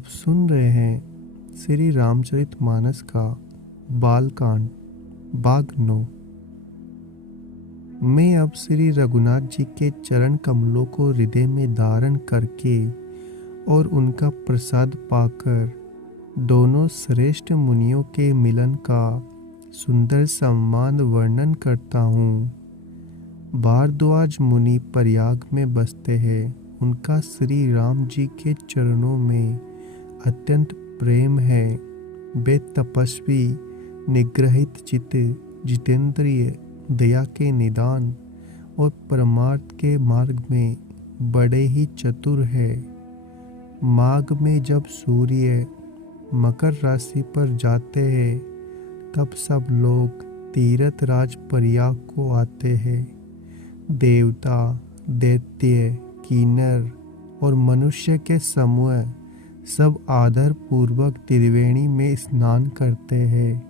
आप सुन रहे हैं श्री रामचरितमानस का बालकांड भाग 9। मैं अब श्री रघुनाथ जी के चरण कमलों को हृदय में धारण करके और उनका प्रसाद पाकर दोनों श्रेष्ठ मुनियों के मिलन का सुंदर संवाद वर्णन करता हूँ। भारद्वाज मुनि प्रयाग में बसते हैं। उनका श्री राम जी के चरणों में अत्यंत प्रेम है। वे तपस्वी, निग्रहित चित्त, जितेंद्रिय, दया के निदान और परमार्थ के मार्ग में बड़े ही चतुर है। माघ में जब सूर्य मकर राशि पर जाते हैं तब सब लोग तीर्थ राज प्रयाग को आते हैं। देवता, दैत्य, किन्नर और मनुष्य के समूह सब आदर पूर्वक त्रिवेणी में स्नान करते हैं।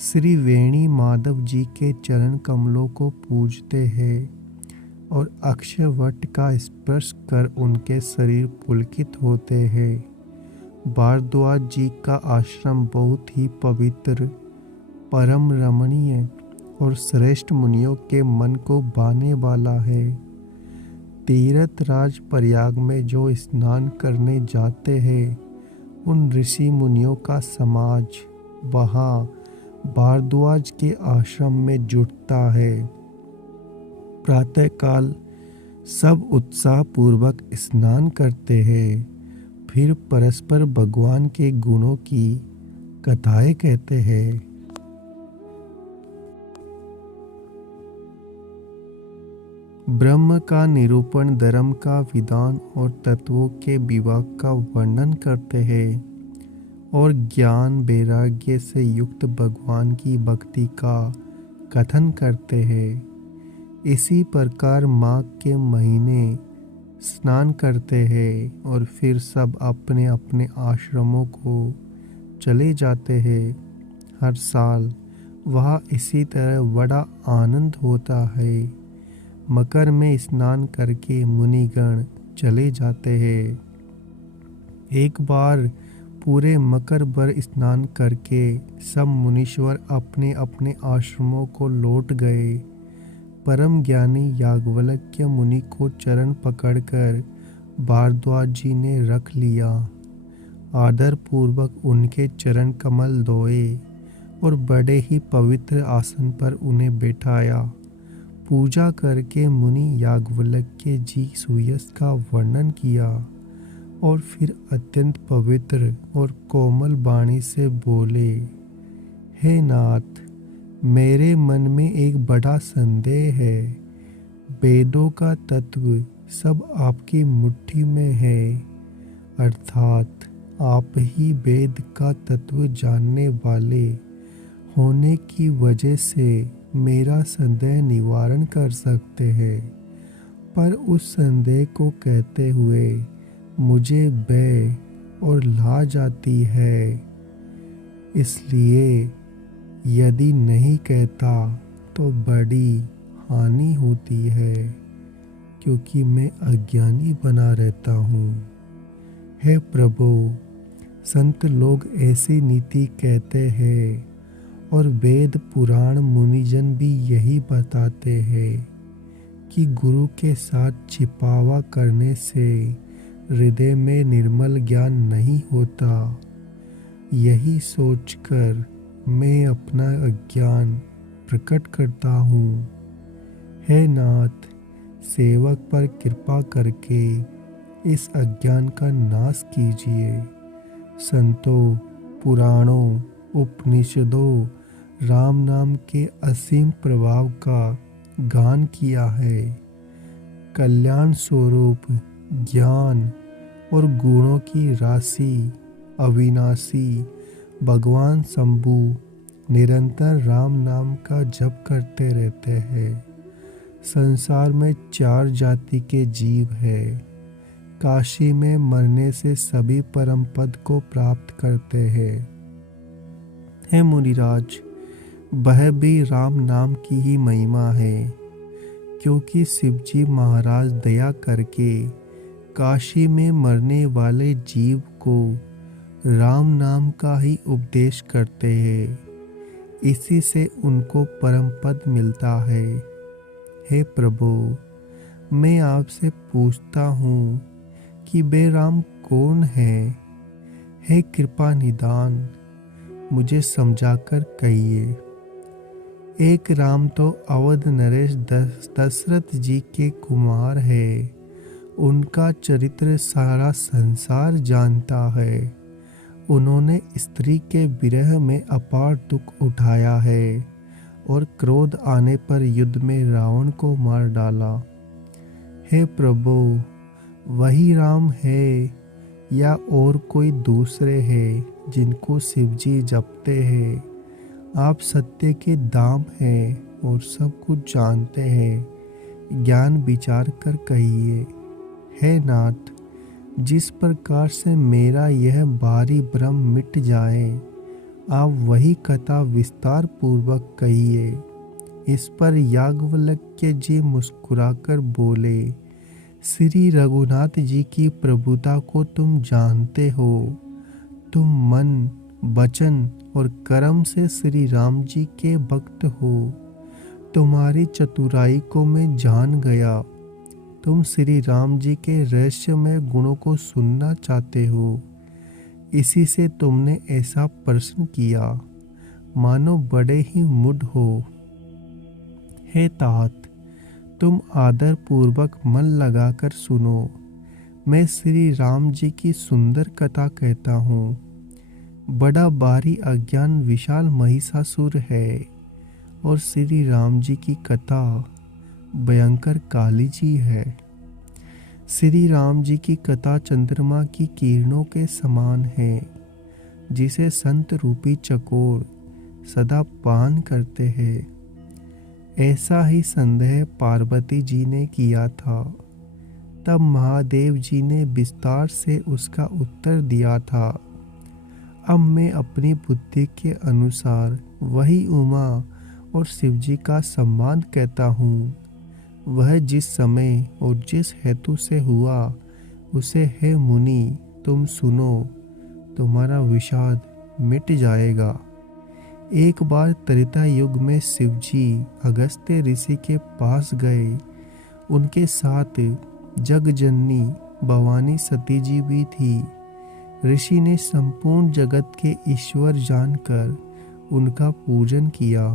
श्री वेणी माधव जी के चरण कमलों को पूजते हैं और अक्षयवट का स्पर्श कर उनके शरीर पुलकित होते हैं। भारद्वाज जी का आश्रम बहुत ही पवित्र, परम रमणीय और श्रेष्ठ मुनियों के मन को भाने वाला है। तीर्थ राज प्रयाग में जो स्नान करने जाते हैं उन ऋषि मुनियों का समाज वहाँ भारद्वाज के आश्रम में जुटता है। प्रातःकाल सब उत्साह पूर्वक स्नान करते हैं, फिर परस्पर भगवान के गुणों की कथाएं कहते हैं। ब्रह्म का निरूपण, धर्म का विधान और तत्वों के विभाग का वर्णन करते हैं और ज्ञान वैराग्य से युक्त भगवान की भक्ति का कथन करते हैं। इसी प्रकार माघ के महीने स्नान करते हैं और फिर सब अपने अपने आश्रमों को चले जाते हैं। हर साल वहाँ इसी तरह बड़ा आनंद होता है। मकर में स्नान करके मुनिगण चले जाते हैं। एक बार पूरे मकर भर स्नान करके सब मुनीश्वर अपने अपने आश्रमों को लौट गए। परम ज्ञानी याज्ञवल्क्य मुनि को चरण पकड़कर भारद्वाज जी ने रख लिया। आदर पूर्वक उनके चरण कमल धोए और बड़े ही पवित्र आसन पर उन्हें बैठाया। पूजा करके मुनि याज्ञवल्क्य जी सूर्यास्त का वर्णन किया और फिर अत्यंत पवित्र और कोमल वाणी से बोले, हे नाथ, मेरे मन में एक बड़ा संदेह है। वेदों का तत्व सब आपकी मुट्ठी में है, अर्थात आप ही वेद का तत्व जानने वाले होने की वजह से मेरा संदेह निवारण कर सकते हैं। पर उस संदेह को कहते हुए मुझे भय और लाज आती है। इसलिए यदि नहीं कहता तो बड़ी हानि होती है, क्योंकि मैं अज्ञानी बना रहता हूँ। हे प्रभु, संत लोग ऐसी नीति कहते हैं और वेद पुराण मुनिजन भी यही बताते हैं कि गुरु के साथ छिपावा करने से हृदय में निर्मल ज्ञान नहीं होता। यही सोचकर मैं अपना अज्ञान प्रकट करता हूँ। हे नाथ, सेवक पर कृपा करके इस अज्ञान का नाश कीजिए। संतों, पुराणों, उपनिषदों राम नाम के असीम प्रभाव का गान किया है। कल्याण स्वरूप ज्ञान और गुणों की राशि अविनाशी भगवान शंभु निरंतर राम नाम का जप करते रहते हैं। संसार में 4 जाति के जीव है। काशी में मरने से सभी परम पद को प्राप्त करते हैं। हे मुनिराज, वह भी राम नाम की ही महिमा है, क्योंकि शिवजी महाराज दया करके काशी में मरने वाले जीव को राम नाम का ही उपदेश करते हैं। इसी से उनको परम पद मिलता है। हे प्रभु, मैं आपसे पूछता हूँ कि बे राम कौन है? हे कृपा निदान मुझे समझाकर कहिए। एक राम तो अवध नरेश दशरथ जी के कुमार है। उनका चरित्र सारा संसार जानता है। उन्होंने स्त्री के विरह में अपार दुख उठाया है और क्रोध आने पर युद्ध में रावण को मार डाला। हे प्रभु, वही राम है या और कोई दूसरे हैं जिनको शिवजी जपते हैं? आप सत्य के दाम हैं और सब कुछ जानते हैं। ज्ञान विचार कर कहिए। हे नाथ, जिस प्रकार से मेरा यह भारी भ्रम मिट जाए, आप वही कथा विस्तार पूर्वक कहिए। इस पर याज्ञवल्क्य जी मुस्कुराकर बोले, श्री रघुनाथ जी की प्रभुता को तुम जानते हो। तुम मन, वचन और कर्म से श्री राम जी के भक्त हो। तुम्हारी चतुराई को मैं जान गया। तुम श्री राम जी के रहस्यमय गुणों को सुनना चाहते हो। इसी से तुमने ऐसा प्रश्न किया, मानो बड़े ही मूढ़ हो। हे तात, तुम आदर पूर्वक मन लगाकर सुनो। मैं श्री राम जी की सुंदर कथा कहता हूँ। बड़ा भारी अज्ञान विशाल महिषासुर है और श्री राम जी की कथा भयंकर काली जी है। श्री राम जी की कथा चंद्रमा की किरणों के समान है, जिसे संत रूपी चकोर सदा पान करते हैं। ऐसा ही संदेह पार्वती जी ने किया था। तब महादेव जी ने विस्तार से उसका उत्तर दिया था। अब मैं अपनी बुद्धि के अनुसार वही उमा और शिव जी का संबंध कहता हूँ। वह जिस समय और जिस हेतु से हुआ, उसे हे मुनि तुम सुनो, तुम्हारा विषाद मिट जाएगा। एक बार त्रेता युग में शिवजी अगस्त्य ऋषि के पास गए। उनके साथ जगजननी भवानी सती जी भी थी। ऋषि ने संपूर्ण जगत के ईश्वर जानकर उनका पूजन किया।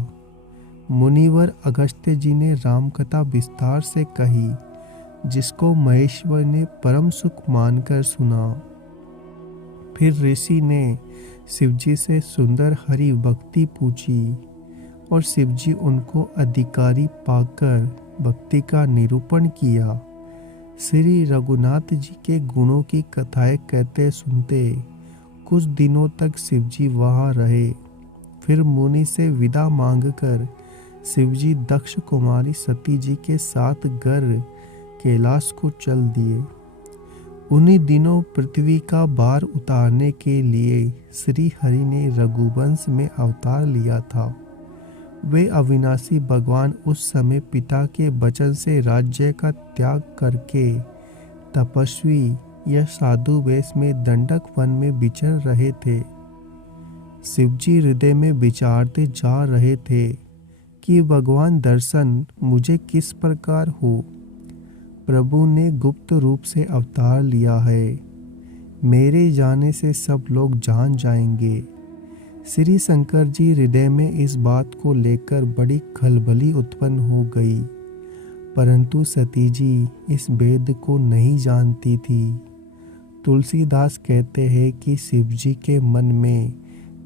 मुनिवर अगस्त्य जी ने रामकथा विस्तार से कही, जिसको महेश्वर ने परम सुख मानकर सुना। फिर ऋषि ने शिवजी से सुंदर हरि भक्ति पूछी और शिवजी उनको अधिकारी पाकर भक्ति का निरूपण किया। श्री रघुनाथ जी के गुणों की कथाएं कहते सुनते कुछ दिनों तक शिवजी वहाँ रहे। फिर मुनि से विदा मांगकर शिवजी दक्ष कुमारी सती जी के साथ गर्भ कैलाश को चल दिए। उन्हीं दिनों पृथ्वी का भार उतारने के लिए श्री हरि ने रघुवंश में अवतार लिया था। वे अविनाशी भगवान उस समय पिता के वचन से राज्य का त्याग करके तपस्वी या साधु वेश में दंडक वन में विचर रहे थे। शिवजी हृदय में विचारते जा रहे थे कि भगवान दर्शन मुझे किस प्रकार हो। प्रभु ने गुप्त रूप से अवतार लिया है। मेरे जाने से सब लोग जान जाएंगे। श्री शंकर जी हृदय में इस बात को लेकर बड़ी खलबली उत्पन्न हो गई, परंतु सती जी इस भेद को नहीं जानती थी। तुलसीदास कहते हैं कि शिवजी के मन में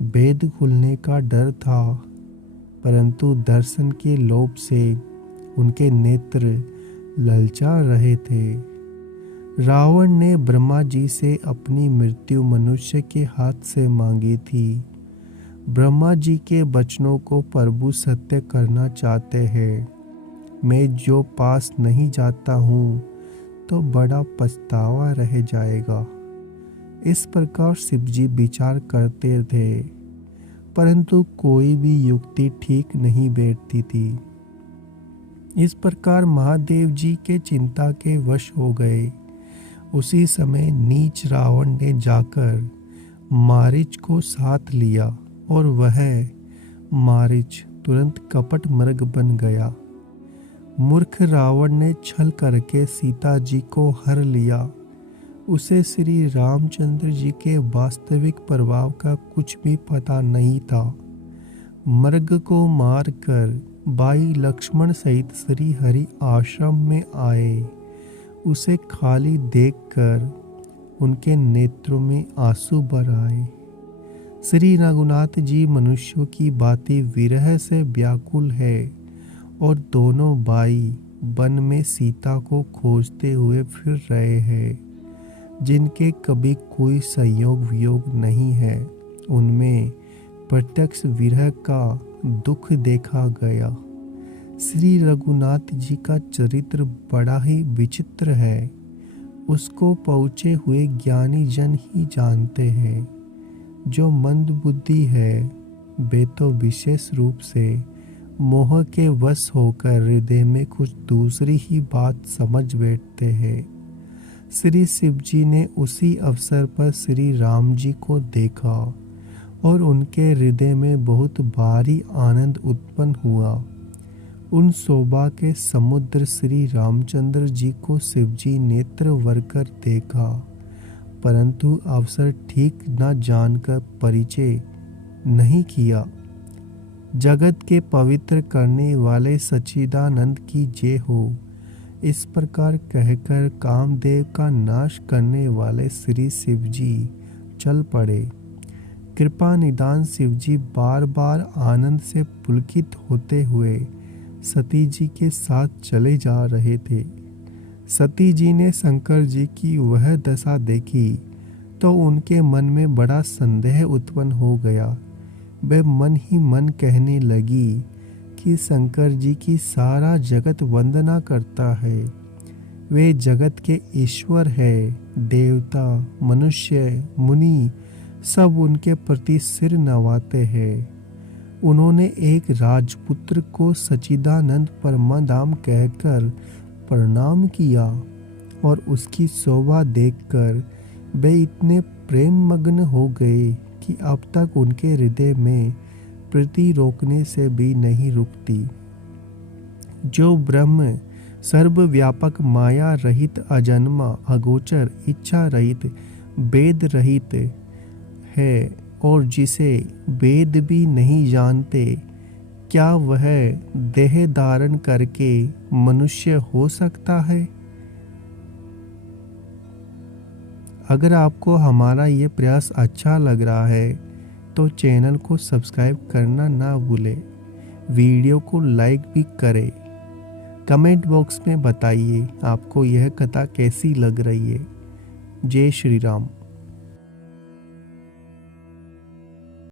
भेद खुलने का डर था, परंतु दर्शन के लोभ से उनके नेत्र ललचा रहे थे। रावण ने ब्रह्मा जी से अपनी मृत्यु मनुष्य के हाथ से मांगी थी। ब्रह्मा जी के वचनों को प्रभु सत्य करना चाहते हैं। मैं जो पास नहीं जाता हूँ तो बड़ा पछतावा रह जाएगा। इस प्रकार शिवजी विचार करते थे, परंतु कोई भी युक्ति ठीक नहीं बैठती थी। इस प्रकार महादेव जी के चिंता के वश हो गए उसी समय नीच रावण ने जाकर मारीच को साथ लिया और वह मारीच तुरंत कपट मृग बन गया। मूर्ख रावण ने छल करके सीता जी को हर लिया। उसे श्री रामचंद्र जी के वास्तविक प्रभाव का कुछ भी पता नहीं था। मृग को मारकर भाई लक्ष्मण सहित श्री हरि आश्रम में आए। उसे खाली देखकर उनके नेत्रों में आंसू भर आए। श्री रघुनाथ जी मनुष्यों की भांति विरह से व्याकुल है और दोनों भाई वन में सीता को खोजते हुए फिर रहे हैं, जिनके कभी कोई संयोग वियोग नहीं है। उनमें प्रत्यक्ष विरह का दुख देखा गया। श्री रघुनाथ जी का चरित्र बड़ा ही विचित्र है। उसको पहुँचे हुए ज्ञानी जन ही जानते हैं। जो मंद बुद्धि है वे तो विशेष रूप से मोह के वश होकर हृदय में कुछ दूसरी ही बात समझ बैठते हैं। श्री शिव जी ने उसी अवसर पर श्री राम जी को देखा और उनके हृदय में बहुत भारी आनंद उत्पन्न हुआ। उन शोभा के समुद्र श्री रामचंद्र जी को शिव जी नेत्र भरकर देखा, परंतु अवसर ठीक न जानकर परिचय नहीं किया। जगत के पवित्र करने वाले सच्चिदानंद की जय हो, इस प्रकार कहकर कामदेव का नाश करने वाले श्री शिव जी चल पड़े। कृपा निदान शिव जी बार बार आनंद से पुलकित होते हुए सती जी के साथ चले जा रहे थे। सती जी ने शंकर जी की वह दशा देखी तो उनके मन में बड़ा संदेह उत्पन्न हो गया। वे मन ही मन कहने लगी कि शंकर जी की सारा जगत वंदना करता है। वे जगत के ईश्वर है। देवता, मनुष्य, मुनि सब उनके प्रति सिर नवाते हैं। उन्होंने एक राजपुत्र को सच्चिदानंद परमधाम कहकर प्रणाम किया और उसकी शोभा देखकर वे इतने प्रेम मग्न हो गए कि अब तक उनके हृदय में प्रीति रोकने से भी नहीं रुकती। जो ब्रह्म सर्वव्यापक, माया रहित, अजन्मा, अगोचर, इच्छा रहित, वेद रहित है और जिसे वेद भी नहीं जानते, क्या वह देह धारण करके मनुष्य हो सकता है? अगर आपको हमारा ये प्रयास अच्छा लग रहा है तो चैनल को सब्सक्राइब करना ना भूलें। वीडियो को लाइक भी करें। कमेंट बॉक्स में बताइए आपको यह कथा कैसी लग रही है। जय श्री राम।